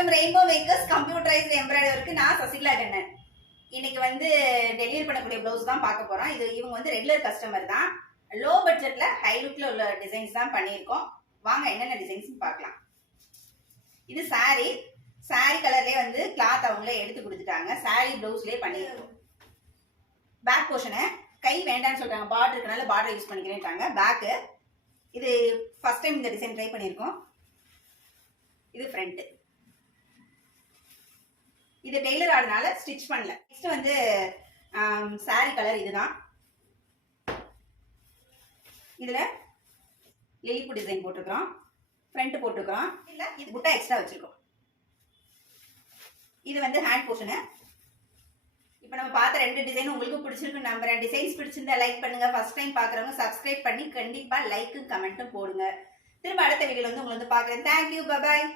வணக்கம் rainbow makers computerised எம்ப்ராய்டரிக்கு நான் சசிகலா கண்ணன். இன்னைக்கு வந்து டெலிவரி பண்ணக்கூடிய ப்ளவுஸ் தான் பார்க்க போறோம். இது இவங்க வந்து ரெகுலர் கஸ்டமர் தான். லோ பட்ஜெட்ல ஹை லுக்ல உள்ள டிசைன்ஸ் தான் பண்ணியிருக்கோம். வாங்க என்னென்ன டிசைன்ஸ் பார்க்கலாம். இது saree கலர்லயே வந்து கிளாத் அவங்களே எடுத்து கொடுத்துட்டாங்க. saree ப்ளவுஸ்லயே பண்ணியிருக்கோம். பேக் போர்ஷனை கை வேண்டாம்னு சொல்றாங்க, பார்டர் இருக்கனால பார்டர் யூஸ் பண்ணிக்கிறேன்ட்டாங்க. பேக்கு இது ஃபர்ஸ்ட் டைம் இந்த டிசைன் ட்ரை பண்ணியிருக்கோம். இது ஃப்ரண்ட். இது டெய்லர் ஆடுனால ஸ்டிச் பண்ணல. நெக்ஸ்ட் வந்து saree கலர் இதுதான். இதுல லிலிப்பு டிசைன் போட்டுக்கிறோம், ஃப்ரண்ட் போட்டுக்கிறோம். இல்ல இது புட்டா எக்ஸ்ட்ரா வச்சிருக்கோம். இது வந்து ஹேண்ட் போர்ஷனு. இப்போ நம்ம பார்த்த ரெண்டு டிசைன் உங்களுக்கு பிடிச்சிருக்கு நம்புறேன். டிசைன்ஸ் பிடிச்சிருந்தா லைக் பண்ணுங்க. ஃபர்ஸ்ட் டைம் பாக்குறவங்க சப்ஸ்கிரைப் பண்ணி கண்டிப்பா லைக்கும் கமெண்ட்டும் போடுங்க. திரும்ப அடுத்த வீடியோல வந்து உங்களை வந்து பாக்குறேன். Thank you, bye bye.